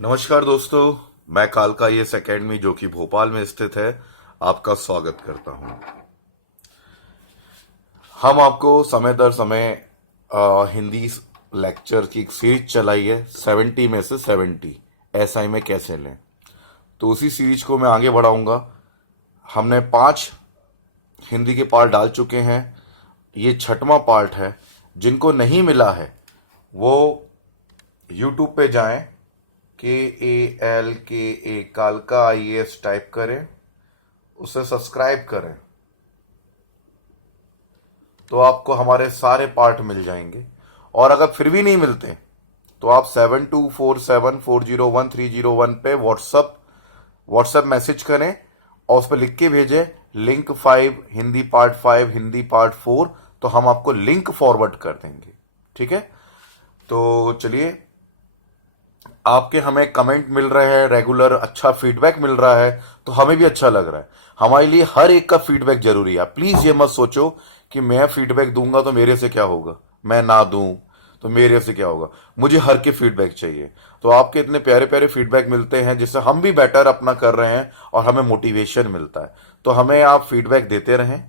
नमस्कार दोस्तों, मैं कालका आईएएस एकेडमी जो कि भोपाल में स्थित है आपका स्वागत करता हूं। हम आपको समय दर समय हिंदी लेक्चर की एक सीरीज चलाई है 70 में से 70 एसआई में कैसे लें। तो उसी सीरीज को मैं आगे बढ़ाऊंगा। हमने 5 हिंदी के पार्ट डाल चुके हैं, ये 6वां पार्ट है। जिनको नहीं मिला है वो यूट्यूब पे जाएं, KALKA कालका आईएएस टाइप करें, उसे सब्सक्राइब करें तो आपको हमारे सारे पार्ट मिल जाएंगे। और अगर फिर भी नहीं मिलते तो आप 7247401301 पे व्हाट्सएप मैसेज करें और उस पर लिख के भेजें link 5 Hindi part 5 Hindi part 4, तो हम आपको लिंक फॉरवर्ड कर देंगे। ठीक है, तो चलिए, आपके हमें कमेंट मिल रहे हैं रेगुलर, अच्छा फीडबैक मिल रहा है तो हमें भी अच्छा लग रहा है। हमारे लिए हर एक का फीडबैक जरूरी है। प्लीज ये मत सोचो कि मैं फीडबैक दूंगा तो मेरे से क्या होगा, मैं ना दूं तो मेरे से क्या होगा। मुझे हर के फीडबैक चाहिए। तो आपके इतने प्यारे प्यारे फीडबैक मिलते हैं जिससे हम भी बेटर अपना कर रहे हैं और हमें मोटिवेशन मिलता है। तो हमें आप फीडबैक देते रहें,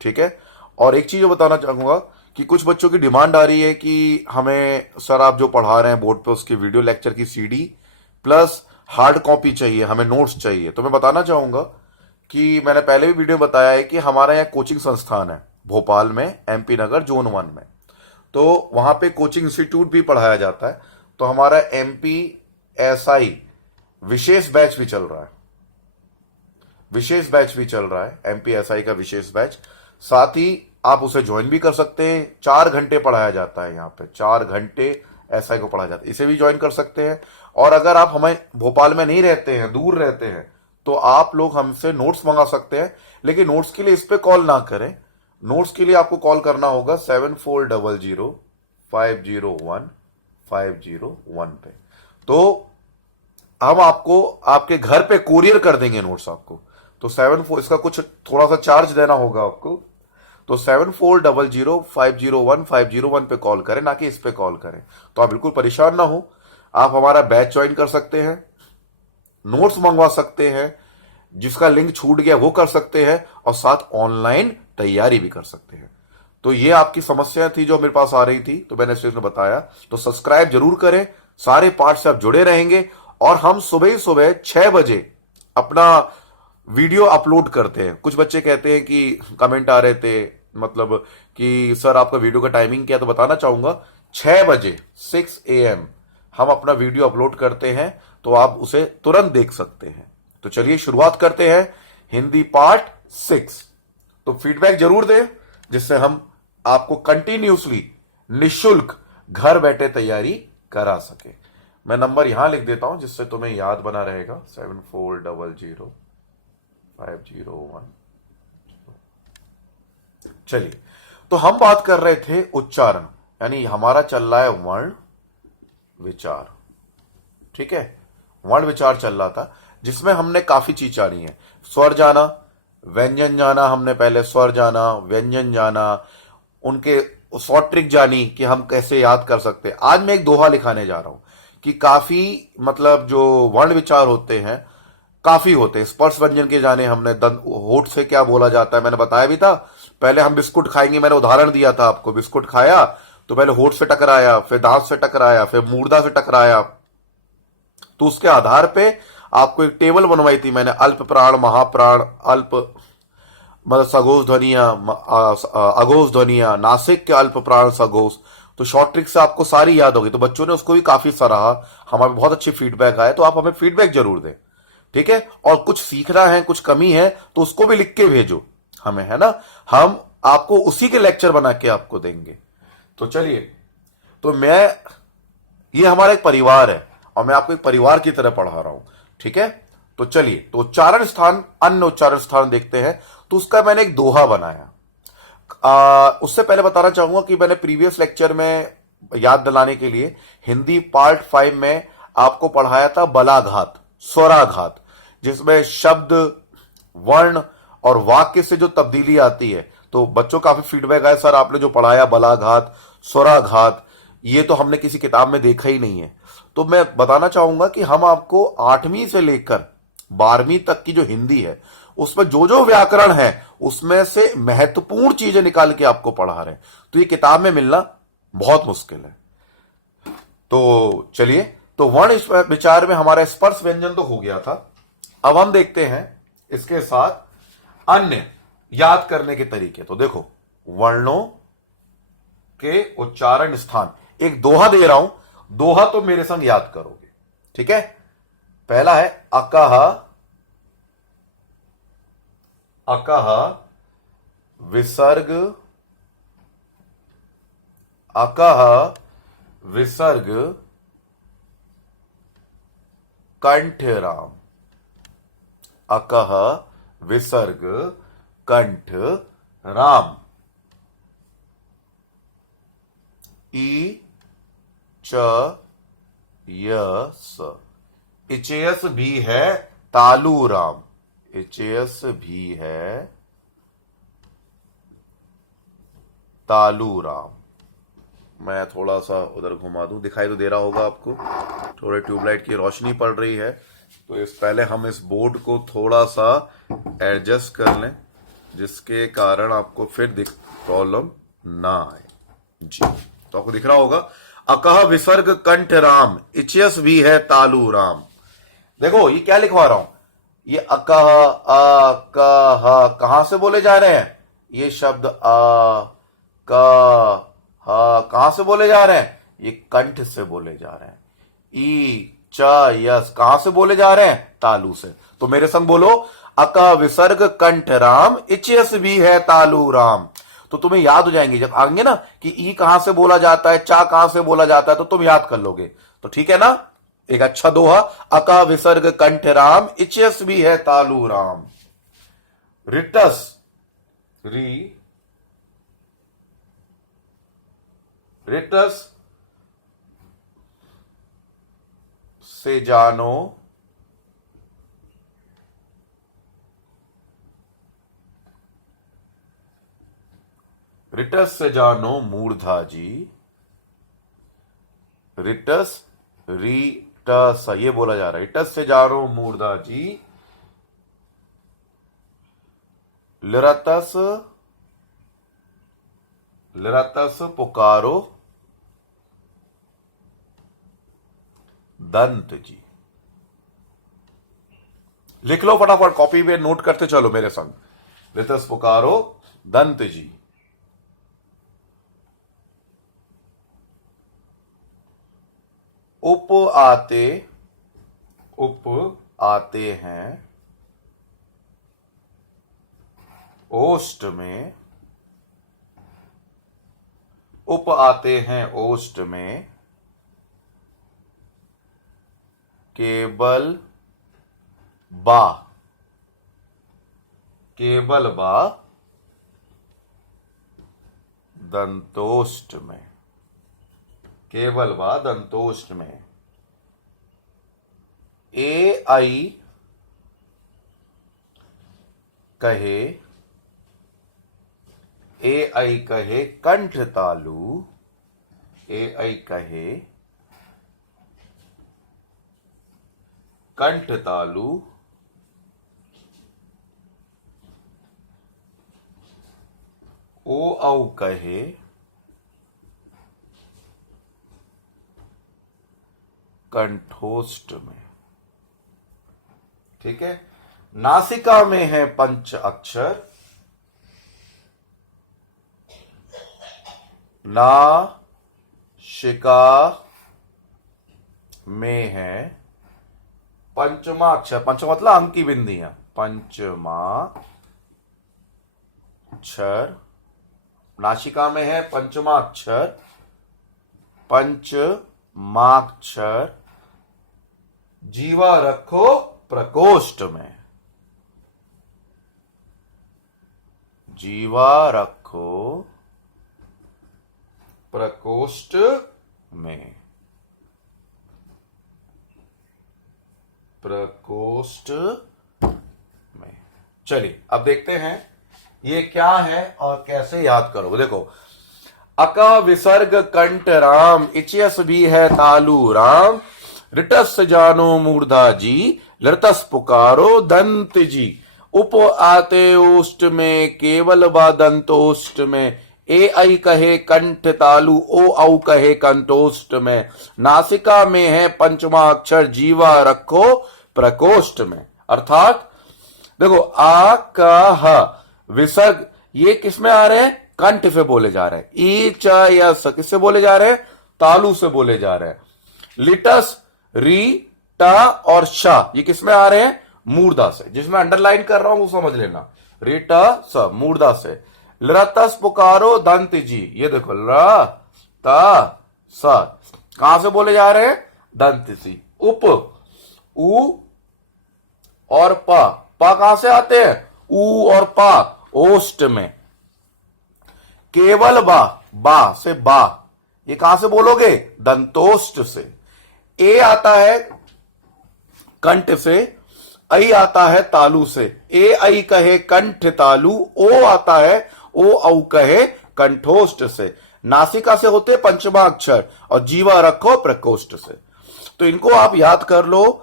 ठीक है। और एक चीज बताना चाहूंगा कि कुछ बच्चों की डिमांड आ रही है कि हमें सर आप जो पढ़ा रहे हैं बोर्ड पे उसकी वीडियो लेक्चर की सीडी प्लस हार्ड कॉपी चाहिए, हमें नोट्स चाहिए। तो मैं बताना चाहूंगा कि मैंने पहले भी वीडियो बताया है कि हमारा यहाँ कोचिंग संस्थान है भोपाल में, MP नगर जोन 1 में। तो वहां पे कोचिंग इंस्टीट्यूट भी पढ़ाया जाता है। तो हमारा MPSI विशेष बैच भी चल रहा है, MPSI का विशेष बैच। साथ ही आप उसे ज्वाइन भी कर सकते हैं। 4 घंटे पढ़ाया जाता है यहाँ पे, 4 घंटे एसआई को पढ़ाया जाता है, इसे भी ज्वाइन कर सकते हैं। और अगर आप हमें भोपाल में नहीं रहते हैं, दूर रहते हैं, तो आप लोग हमसे नोट्स मंगा सकते हैं। लेकिन नोट्स के लिए इस पे कॉल ना करें। नोट्स के लिए आपको कॉल करना होगा 7400501501 पे। तो हम आपको आपके घर पे कुरियर कर देंगे नोट्स आपको। तो 74, इसका कुछ थोड़ा सा चार्ज देना होगा आपको। तो 7400501501 पे कॉल करें, ना कि इस पे कॉल करें। तो आप बिल्कुल परेशान ना हो, आप हमारा बैच ज्वाइन कर सकते हैं, नोट्स मंगवा सकते हैं, जिसका लिंक छूट गया वो कर सकते हैं, और साथ ऑनलाइन तैयारी भी कर सकते हैं। तो ये आपकी समस्या थी जो मेरे पास आ रही थी, तो मैंने इसमें बताया। तो सब्सक्राइब जरूर करें, सारे पार्ट से आप जुड़े रहेंगे। और हम सुबह ही सुबह 6 बजे अपना वीडियो अपलोड करते हैं। कुछ बच्चे कहते हैं कि कमेंट आ रहे थे मतलब कि सर आपका वीडियो का टाइमिंग क्या, तो बताना चाहूंगा 6 बजे 6 AM हम अपना वीडियो अपलोड करते हैं, तो आप उसे तुरंत देख सकते हैं। तो चलिए शुरुआत करते हैं हिंदी पार्ट 6। तो फीडबैक जरूर दें जिससे हम आपको कंटिन्यूसली निशुल्क घर बैठे तैयारी करा सके। मैं नंबर यहां लिख देता हूं जिससे तुम्हें याद बना रहेगा, 7400501501। चलिए, तो हम बात कर रहे थे उच्चारण, यानी हमारा चल रहा है वर्ण विचार। ठीक है, वर्ण विचार चल रहा था जिसमें हमने काफी चीज जानी है। स्वर जाना, व्यंजन जाना, हमने पहले स्वर जाना, व्यंजन जाना, उनके शॉर्ट ट्रिक जानी कि हम कैसे याद कर सकते हैं। आज मैं एक दोहा लिखाने जा रहा हूं कि काफी मतलब जो वर्ण विचार होते हैं काफी होते हैं। स्पर्श व्यंजन के जाने हमने, होठ से क्या बोला जाता है मैंने बताया भी था। पहले हम बिस्कुट खाएंगे, मैंने उदाहरण दिया था आपको। बिस्कुट खाया तो पहले होठ से टकराया, फिर दांत से टकराया, फिर मूर्धा से टकराया। तो उसके आधार पे आपको एक टेबल बनवाई थी मैंने, अल्प प्राण, महाप्राण, अल्प मतलब सघोष ध्वनिया, अघोष ध्वनिया, नासिक के अल्प प्राण सघोष। तो शॉर्ट ट्रिक से आपको सारी याद होगी। तो बच्चों ने उसको भी काफी सराहा, हमारे बहुत अच्छे फीडबैक आए। तो आप हमें फीडबैक जरूर दें, ठीक है। और कुछ सीखना है, कुछ कमी है तो उसको भी लिख के भेजो हमें, है ना। हम आपको उसी के लेक्चर बना के आपको देंगे। तो चलिए, तो ये हमारा एक परिवार है और मैं आपको एक परिवार की तरह पढ़ा रहा हूं, ठीक है। तो चलिए, तो उच्चारण स्थान, अन्य उच्चारण स्थान देखते हैं। तो उसका मैंने एक दोहा बनाया। उससे पहले बताना चाहूंगा कि मैंने प्रीवियस लेक्चर में याद दिलाने के लिए हिंदी पार्ट 5 में आपको पढ़ाया था बलाघात, स्वराघात, जिसमें शब्द, वर्ण और वाक्य से जो तब्दीली आती है। तो बच्चों काफी फीडबैक आया, सर आपने जो पढ़ाया बलाघात, स्वराघात, ये तो हमने किसी किताब में देखा ही नहीं है। तो मैं बताना चाहूंगा कि हम आपको 8वीं से लेकर 12वीं तक की जो हिंदी है उसमें जो जो व्याकरण है उसमें से महत्वपूर्ण चीजें निकाल के आपको पढ़ा रहे हैं। तो ये किताब में मिलना बहुत मुश्किल है। तो चलिए, तो वर्ण विचार में हमारा स्पर्श व्यंजन तो हो गया था। अब हम देखते हैं इसके साथ अन्य याद करने के तरीके। तो देखो, वर्णों के उच्चारण स्थान, एक दोहा दे रहा हूं, दोहा तो मेरे संग याद करोगे, ठीक है। पहला है अकह, अकह विसर्ग, अकह विसर्ग कंठराम, अकह विसर्ग कंठ राम। ई च यस, इचयस भी है तालू राम, इचयस भी है तालू राम। मैं थोड़ा सा उधर घुमा दूं, दिखाई तो दे रहा होगा आपको, थोड़े ट्यूबलाइट की रोशनी पड़ रही है, तो इस पहले हम इस बोर्ड को थोड़ा सा एडजस्ट कर लें जिसके कारण आपको फिर प्रॉब्लम ना आए जी। तो आपको दिख रहा होगा, अकह विसर्ग कंठ राम, इचयस भी है तालू राम। देखो ये क्या लिखवा रहा हूं, ये अकह अकह कहां से बोले जा रहे हैं, ये शब्द अ क ह कहां से बोले जा रहे हैं, ये कंठ से बोले जा रहे हैं। ई च यस कहां से बोले जा रहे हैं, तालू से। तो मेरे संग बोलो, अकह विसर्ग कंठ राम, इचयस भी है तालू राम। तो तुम्हें याद हो जाएंगे जब आएंगे ना कि ई कहां से बोला जाता है, चा कहां से बोला जाता है, तो तुम याद कर लोगे। तो ठीक है ना, एक अच्छा दोहा, अकह विसर्ग कंठ राम, इचयस भी है तालू राम। रिटस, री रिटस से जानो रिटस से जानो मूर्धा जी, रिटस रिटस ये बोला जा रहा है, रिटस से जानो मूर्धा जी। लिरतस, लिरतस पुकारो दंत जी। लिख लो फटाफट, कॉपी पे नोट करते चलो मेरे संग, लिरतस पुकारो दंत जी। उप आते, उप आते हैं ओष्ठ में, उप आते हैं ओष्ठ में, केवल बा, केवल बा दंतोष्ठ में, केवल बा दंतोष्ठ में। ए आई कहे, ए आई कहे कंठ तालु, ए आई कहे कंठ तालु, ओ औ कहे कंठोष्ठ में। ठीक है, नासिका में है पंच अक्षर, नासिका में है पंचमा अक्षर, पंचमा मतलब अंक की बिंदियां, पंचमा अक्षर, नासिका में है पंचमा अक्षर, पंचमाक्षर, जीवा रखो प्रकोष्ठ में, जीवा रखो प्रकोष्ठ में, प्रकोष्ठ में। चलिए अब देखते हैं ये क्या है और कैसे याद करो। देखो, अका विसर्ग कंठ राम, इचयस भी है तालु राम, ऋटस जानो मूर्धा जी, लृतस पुकारो दंत जी। उप आते ओष्ट में, केवल बा दंतोष्ट में। ए आई कहे कंठ तालु, ओ औ कहे कंठोष्ट में। नासिका में है पंचमा अक्षर, जीवा रखो प्रकोष्ठ में। अर्थात देखो आ का ह विसर्ग ये किसमें आ रहे हैं? कंठ से बोले जा रहे हैं। ई च या स किससे बोले जा रहे हैं? तालु से बोले जा रहे हैं। लिटस री टा और शा ये किसमें आ रहे हैं? मूर्धा से। जिसमें अंडरलाइन कर रहा हूं वो समझ लेना। रीटा स मूर्धा से। लृतस पुकारो दंत जी, ये देखो ल त स कहां से बोले जा रहे हैं? दंत सी। उप उ और प कहां से आते हैं? उ और पा ओष्ट में। केवल बा से बा ये कहां से बोलोगे? दंतोष्ट से। ए आता है कंठ से, ऐ आता है तालु से। ए ऐ कहे कंठ तालु, ओ आता है ओ औ कहे कंठोष्ट से। नासिका से होते पंचमा अक्षर और जीवा रखो प्रकोष्ठ से। तो इनको आप याद कर लो।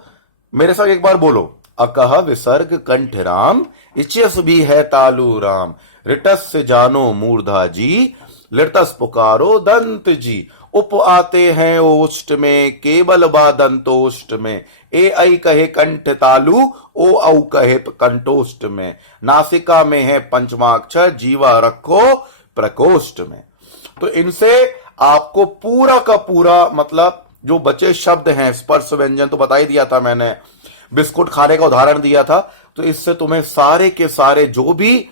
मेरे साथ एक बार बोलो। अकह विसर्ग कंठ राम, इचस भी है तालु राम। ऋटस से जानो मूर्धा जी, लृतस पुकारो दंत जी। उप आते हैं ओष्ट में, केवल बा दंतोष्ट में। ए ऐ कहे कंठ तालु, ओ औ कहे कंठोष्ट में। नासिका में है पंचमा अक्षर, जीवा रखो प्रकोष्ठ में। तो इनसे आपको पूरा का पूरा मतलब जो बचे शब्द हैं, स्पर्श व्यंजन तो बता ही दिया था मैंने, बिस्कुट खाने का उदाहरण दिया था। तो इससे तुम्हें सारे के सारे जो भी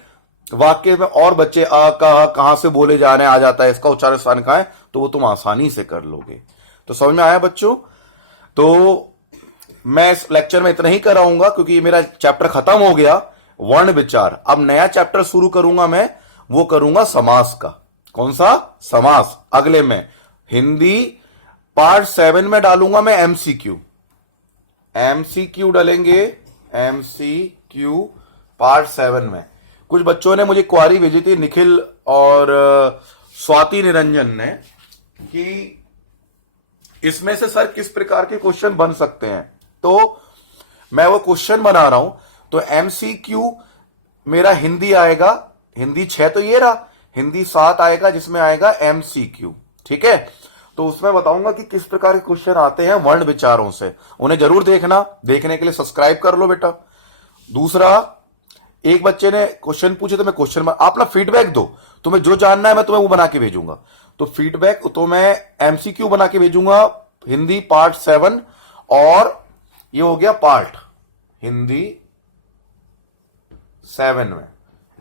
वाक्य में और बच्चे आ का कहां से बोले जा रहे हैं आ जाता है, इसका उच्चारण स्थान कहां है, तो वो तुम आसानी से कर लोगे। तो समझ में आया बच्चों? तो मैं इस लेक्चर में इतना ही कराऊंगा क्योंकि मेरा चैप्टर खत्म हो गया वर्ण विचार। अब नया चैप्टर शुरू करूंगा मैं, वो करूंगा समास का। कौन सा? समास। अगले में हिंदी पार्ट 7 में डालूंगा मैं एमसीक्यू। एमसीक्यू डालेंगे, एमसीक्यू पार्ट 7 में। कुछ बच्चों ने मुझे क्वारी भेजी थी, निखिल और स्वाति निरंजन ने, कि इसमें से सर किस प्रकार के क्वेश्चन बन सकते हैं। तो मैं वो क्वेश्चन बना रहा हूं। तो एमसीक्यू मेरा हिंदी आएगा, हिंदी 6 तो ये रहा, हिंदी 7 आएगा जिसमें आएगा एमसीक्यू। ठीक है? तो उसमें बताऊंगा कि किस प्रकार के क्वेश्चन आते हैं वर्ण विचारों से। उन्हें जरूर देखना। देखने के लिए सब्सक्राइब कर लो बेटा। दूसरा, एक बच्चे ने क्वेश्चन पूछे तो मैं क्वेश्चन आप ना फीडबैक दो, तुम्हें जो जानना है मैं तुम्हें वो बना के भेजूंगा। तो फीडबैक तो मैं एमसीक्यू बना के भेजूंगा हिंदी पार्ट 7, और ये हो गया पार्ट हिंदी 7 में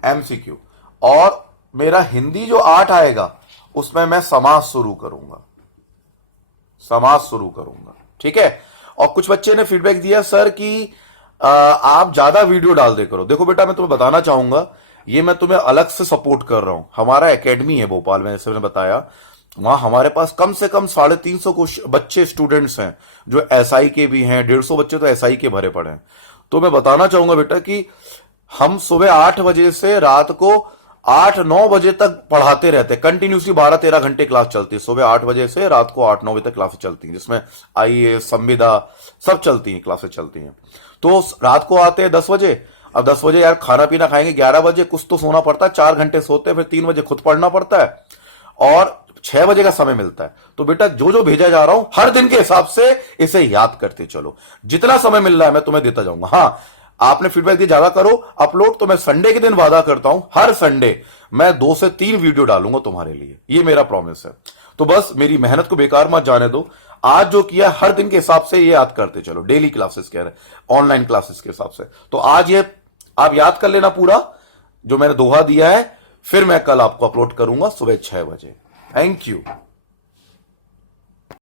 एमसीक्यू। और मेरा हिंदी जो 8 आएगा उसमें मैं समास शुरू करूंगा, समास शुरू करूंगा। ठीक है? और कुछ बच्चे ने फीडबैक दिया सर कि आप ज्यादा वीडियो डाल दे करो। देखो बेटा, मैं तुम्हें बताना चाहूंगा, ये मैं तुम्हें अलग से सपोर्ट कर रहा हूं। हमारा एकेडमी है भोपाल में, जैसे मैंने बताया, वहां हमारे पास कम से कम 350 बच्चे स्टूडेंट्स हैं जो एसआई के भी हैं। 150 बच्चे तो एसआई के भरे पड़े हैं। तो मैं बताना चाहूंगा बेटा कि हम सुबह 8 बजे से रात को 8-9 बजे तक पढ़ाते रहते हैं। कंटिन्यूसली 12-13 घंटे क्लास चलती है। सुबह 8 बजे से रात को 8-9 बजे तक क्लासेस चलती हैं, जिसमें आईएएस, संविदा सब चलती हैं, क्लासेस चलती हैं। तो रात को आते हैं 10 बजे। अब 10 बजे यार खाना पीना खाएंगे, 11 बजे कुछ तो सोना पड़ता है, 4 घंटे सोते हैं, फिर 3 बजे खुद पढ़ना पड़ता है और 6 बजे का समय मिलता है। तो बेटा जो जो भेजा जा रहा हूं हर दिन के हिसाब से इसे याद करते चलो। जितना समय मिल रहा है मैं तुम्हें देता जाऊंगा। हाँ, आपने फीडबैक दिया ज्यादा करो अपलोड, तो मैं संडे के दिन वादा करता हूं हर संडे मैं 2 से 3 वीडियो डालूंगा तुम्हारे लिए। ये मेरा प्रॉमिस है। तो बस मेरी मेहनत को बेकार मत जाने दो। आज जो किया हर दिन के हिसाब से ये याद करते चलो। डेली क्लासेस कह रहे, ऑनलाइन क्लासेस के हिसाब से। तो आज ये आप याद कर लेना पूरा जो मैंने दोहा दिया है, फिर मैं कल आपको अपलोड करूंगा सुबह 6 बजे। Thank you.